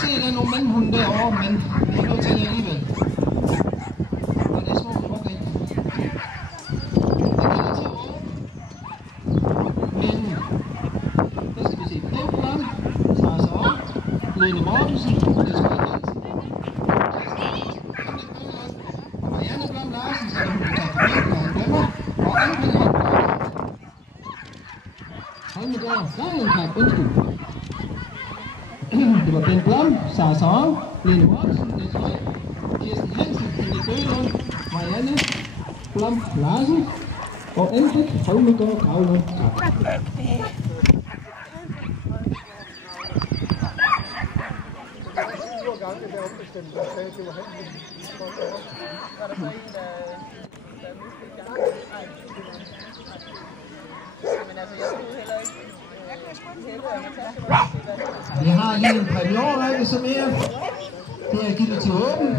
se, at der er nogle mellemhunde derovre, men vi er nødt til det alligevel. Og det er små okay. Det gælder til at råbe. Men, der skal vi se på den plan. Tager sig op. Lene Mortensen. Det skal vi Hansen. Og Marianne Blom Larsen, så hun tager på bilen, og han dømmer. Og Anken Holmegård. Gravlundkap, undskyld. Det var Ben Blom, Sara Søren, Lene Mortensen, Niels Høj, Kirsten Hansen, Henrik Bøgelund, Marianne Blom Larsen og Endrik Holmegård Gravlund. Vi har lige en præmieoverrækkelse mere. Det er givet til åben.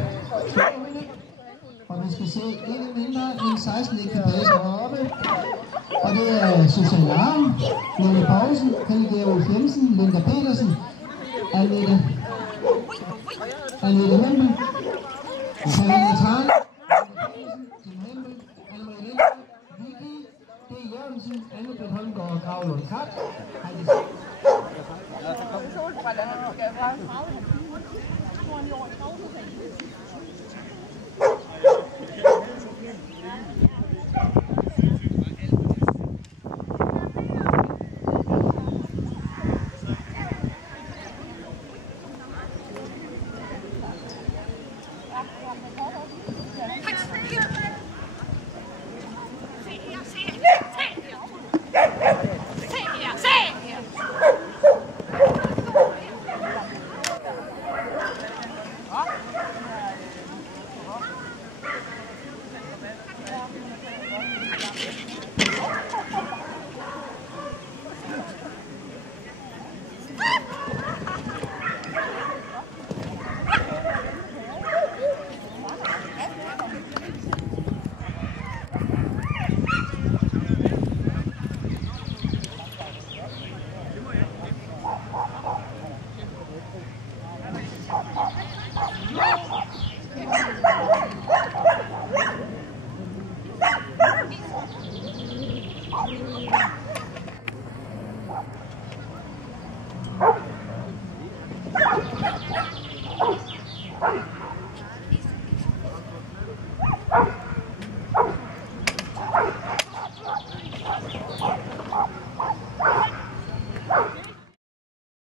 Og vi skal se ikke mindre end 16 ekvipager heroppe. Og det er Susanne Larm, Lene Poulsen, Helge Olf Jensen, Linda Petersen, Annette Hemmel, Karina Tran, Tim Hemmel, Anne-Marie Lindberg, Vicky, D. Jørgensen, Anne-Britt Holmgaard og Gravlund Kat.